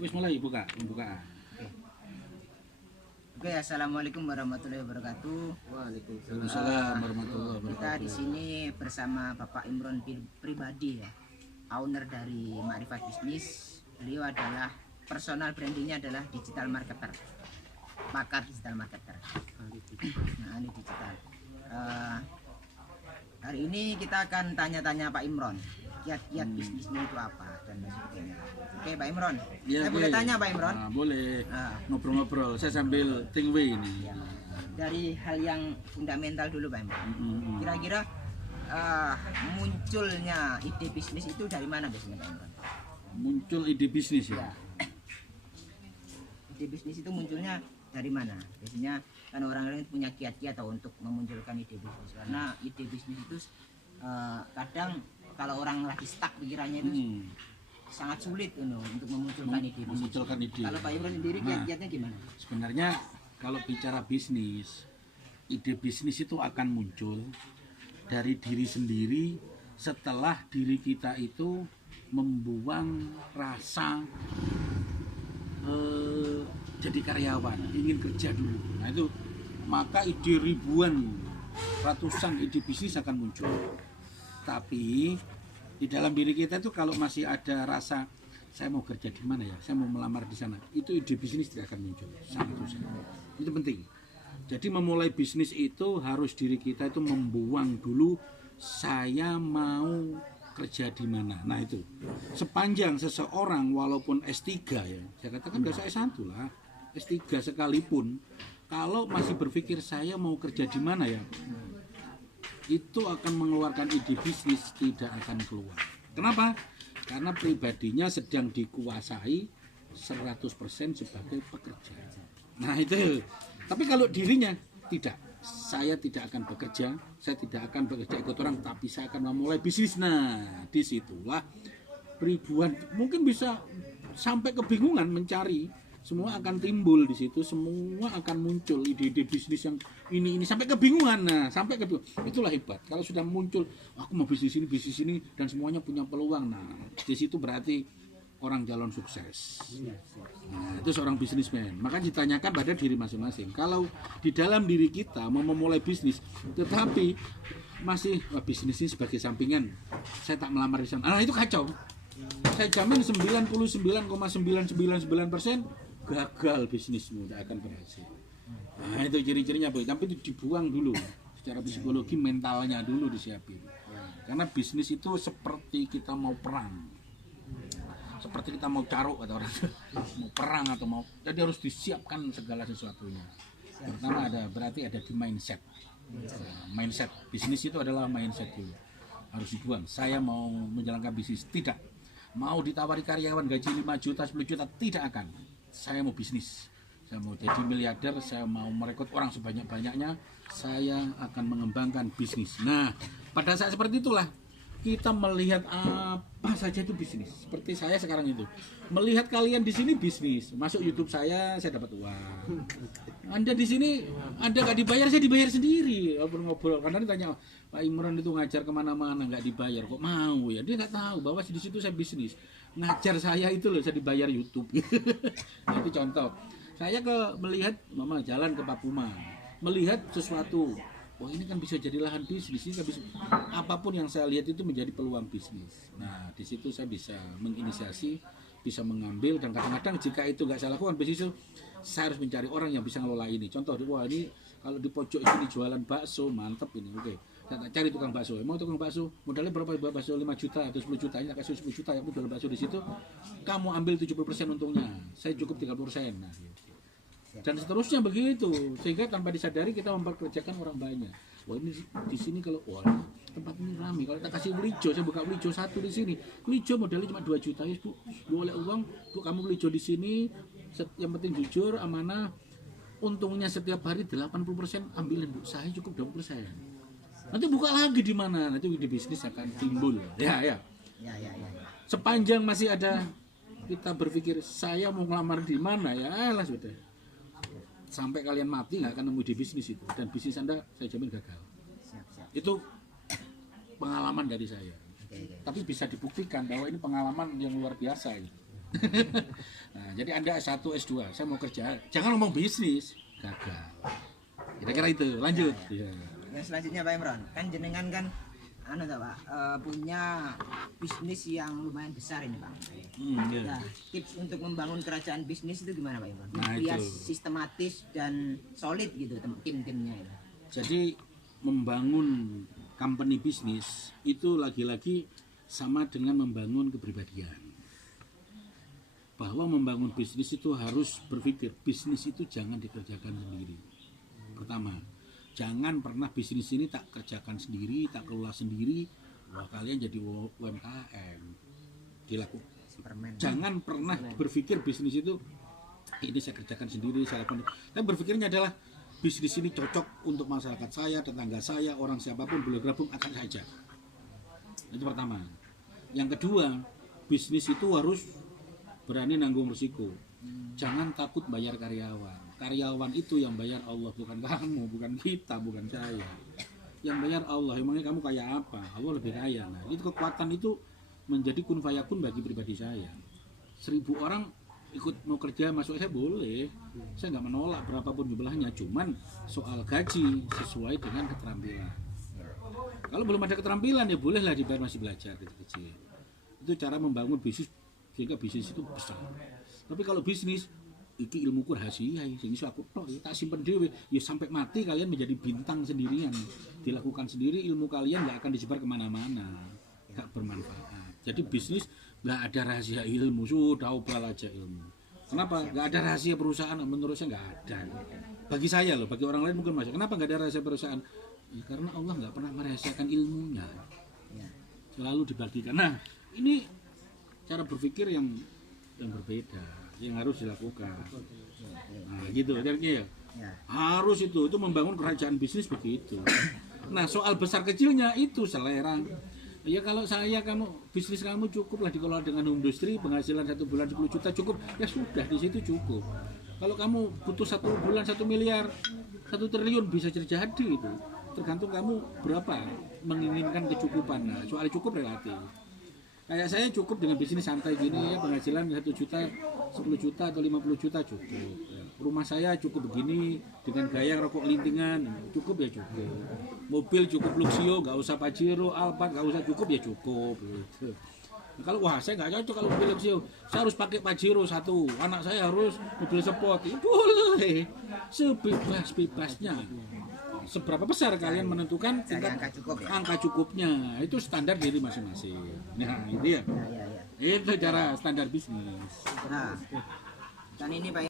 Wis mulai buka pembukaan. Oke, assalamualaikum warahmatullahi wabarakatuh. Waalaikumsalam warahmatullahi Kita wabarakatuh. di sini bersama Bapak Imron Pribadi ya, owner dari Ma'rifat Bisnis. Beliau adalah personal brandingnya adalah digital marketer, pakar digital marketer, ahli digital. Hari ini kita akan tanya-tanya Pak Imron, kiat-kiat bisnisnya itu apa dan sebagainya. Oke, Pak Imron, Ya, saya oke. boleh tanya Pak Imron? Nah, boleh Nah. ngobrol-ngobrol. Saya sambil think way ini. Ya, dari hal yang fundamental dulu Pak Imron. Kira-kira munculnya ide bisnis itu dari mana biasanya Pak Imron? Muncul ide bisnis ya. Ya. Ide bisnis itu munculnya dari mana? Biasanya kan orang-orang itu punya kiat-kiat atau untuk memunculkan ide bisnis. Karena ide bisnis itu kadang kalau orang lagi stuck pikirannya itu sangat sulit untuk memunculkan ide bisnis. Memunculkan ide. Kalau Pak Imron sendiri Nah. kiat-kiatnya gimana? Sebenarnya kalau bicara bisnis, ide bisnis itu akan muncul dari diri sendiri setelah diri kita itu membuang rasa jadi karyawan, ingin kerja dulu. Nah itu maka ide ribuan, ratusan ide bisnis akan muncul. Tapi di dalam diri kita itu kalau masih ada rasa saya mau kerja di mana ya, saya mau melamar di sana, itu ide bisnis tidak akan muncul. Sangat susah. Itu penting. Jadi memulai bisnis itu harus diri kita itu membuang dulu saya mau kerja di mana. Nah itu sepanjang seseorang walaupun S3 ya, saya katakan nggak usah S1 lah, S3 sekalipun, kalau masih berpikir saya mau kerja di mana ya, itu akan mengeluarkan ide bisnis tidak akan keluar. Kenapa? Karena pribadinya sedang dikuasai 100% sebagai pekerja. Nah itu. Tapi kalau dirinya tidak, saya tidak akan bekerja, saya tidak akan bekerja ikut orang, tapi saya akan memulai bisnis. Nah, disitulah ribuan, mungkin bisa sampai kebingungan mencari, semua akan timbul di situ, semua akan muncul ide-ide bisnis yang ini sampai kebingungan. Nah, sampai kebingungan. Itulah hebat. Kalau sudah muncul, aku mau bisnis ini dan semuanya punya peluang. Nah, di situ berarti orang calon sukses. Nah, itu seorang bisnismen. Maka ditanyakan pada diri masing-masing. Kalau di dalam diri kita mau memulai bisnis, tetapi masih bisnis ini sebagai sampingan, saya tak melamar di sana. Nah, itu kacau. Saya jamin 99,999% gagal bisnismu, tidak akan berhasil. Nah, itu ciri-cirinya, Boy. Tapi itu dibuang dulu. Secara psikologi mentalnya dulu disiapin. Karena bisnis itu seperti kita mau perang. Seperti kita mau caruk atau orang mau perang atau mau, jadi harus disiapkan segala sesuatunya. Pertama berarti ada di mindset. Mindset bisnis itu adalah mindset dulu. Harus dibuang. Saya mau menjalankan bisnis, tidak. Mau ditawari karyawan gaji 5 juta, 10 juta, tidak akan. Saya mau bisnis. Saya mau jadi miliarder, saya mau merekrut orang sebanyak-banyaknya, saya akan mengembangkan bisnis. Nah, pada saat seperti itulah kita melihat apa saja itu bisnis. Seperti saya sekarang itu melihat kalian di sini bisnis, masuk YouTube saya dapat uang. Anda di sini, Anda nggak dibayar, saya dibayar sendiri. Ngobrol karena ditanya Pak Imron itu ngajar kemana-mana nggak dibayar, kok mau ya? Dia nggak tahu bahwa di situ saya bisnis. Ngajar saya itu loh, saya dibayar YouTube. Nah, itu contoh. Saya melihat mama jalan ke Papuma, melihat sesuatu. Wah ini kan bisa jadi lahan bisnis, ini kan bisa, apapun yang saya lihat itu menjadi peluang bisnis. Nah di situ saya bisa menginisiasi, bisa mengambil, dan kadang-kadang jika itu nggak saya lakukan bisnis itu, saya harus mencari orang yang bisa ngelola ini. Contoh, wah ini kalau di pojok sini jualan bakso, mantep ini, oke. Saya cari tukang bakso, mau tukang bakso, modalnya berapa bakso 5 juta atau 10 juta, ini kasih 10 juta, yang jual bakso di situ, kamu ambil 70% untungnya, saya cukup 30%. Nah, gitu. Dan seterusnya begitu, sehingga tanpa disadari kita memperkerjakan orang banyak. Wah ini di sini kalau wah tempat ini ramai, kalau kita kasih belijo, saya buka belijo satu di sini, belijo modalnya cuma 2 juta ya Bu, boleh uang Bu, kamu belijo di sini, yang penting jujur, amanah, untungnya setiap hari 80% ambilin Bu, saya cukup 20%. Nanti buka lagi di mana, nanti di bisnis akan timbul. Ya. Sepanjang masih ada kita berpikir saya mau ngelamar di mana ya, lah sudah. Sampai kalian mati nggak akan nemu di bisnis itu, dan bisnis Anda saya jamin gagal. Itu pengalaman dari saya. Tapi bisa dibuktikan bahwa ini pengalaman yang luar biasa ini. Nah, jadi Anda S1, S2, saya mau kerja, jangan ngomong bisnis, gagal. Kira-kira itu, lanjut. Ya. Yang selanjutnya Pak Imron, kan jenengan kan Pak, punya bisnis yang lumayan besar ini Pak. Ya. Nah, tips untuk membangun kerajaan bisnis itu gimana Pak Imron? Nah, Biar itu. sistematis dan solid gitu tim-timnya itu. Jadi membangun company bisnis itu lagi-lagi sama dengan membangun kepribadian. Bahwa membangun bisnis itu harus berpikir bisnis itu jangan dikerjakan sendiri. Pertama, jangan pernah bisnis ini tak kerjakan sendiri, tak kelola sendiri. Wah, kalian jadi UMKM. Dilakukan. Superman. Jangan pernah berpikir bisnis itu ini saya kerjakan sendiri, saya lakukan. Tapi berpikirnya adalah bisnis ini cocok untuk masyarakat saya, tetangga saya, orang siapapun boleh gabung akan saja. Itu pertama. Yang kedua, bisnis itu harus berani nanggung risiko. Jangan takut bayar karyawan. Karyawan itu yang bayar Allah, bukan kamu, bukan kita, bukan saya. Yang bayar Allah. Emangnya kamu kaya apa? Allah lebih kaya. Nah, itu kekuatan itu menjadi kun fayakun bagi pribadi saya. 1000 orang ikut mau kerja masuk saya boleh. Saya nggak menolak berapapun jumlahnya. Cuman soal gaji sesuai dengan keterampilan. Kalau belum ada keterampilan ya bolehlah dibayar masih belajar kecil-kecil. Itu cara membangun bisnis sehingga bisnis itu besar. Tapi kalau bisnis iki ilmuku rahasia sing iso aku tok tak simpen dhewe ya sampai mati kalian menjadi bintang sendirian. Dilakukan sendiri, ilmu kalian nggak akan disebar kemana-mana, nggak bermanfaat. Jadi bisnis nggak ada rahasia ilmu, sudah obral aja ilmu. Kenapa? Nggak ada rahasia perusahaan, menurut saya nggak ada. Bagi saya loh, bagi orang lain mungkin masih. Kenapa nggak ada rahasia perusahaan? Ya, karena Allah nggak pernah merahasiakan ilmunya, selalu dibagikan. Nah, ini cara berpikir yang berbeda, yang harus dilakukan. Nah, gitu, ya. Harus itu membangun kerajaan bisnis begitu. Nah, soal besar kecilnya itu selera. Ya kalau kamu bisnis kamu cukuplah dikelola dengan industri, penghasilan 1 bulan 10 juta cukup, ya sudah di situ cukup. Kalau kamu butuh 1 bulan 1 miliar, 1 triliun bisa terjadi itu. Tergantung kamu berapa menginginkan kecukupan. Nah, soal cukup relatif. Kayak saya cukup dengan bisnis santai gini ya, penghasilan 1 juta, 10 juta atau 50 juta cukup. Ya. Rumah saya cukup begini dengan gaya rokok lintingan, cukup ya cukup. Mobil cukup Luxio, nggak usah Pajero, Alphard, nggak usah, cukup ya cukup. Gitu. Nah, kalau wah saya nggak cocok kalau mobil Luxio, saya harus pakai Pajero 1, anak saya harus mobil sport, ya, boleh, sebebas-bebasnya. Seberapa besar kalian menentukan tingkat angka cukupnya, itu standar diri masing-masing. Nah, itu ya. Itu cara standar bisnis. Nah, kan ini Pak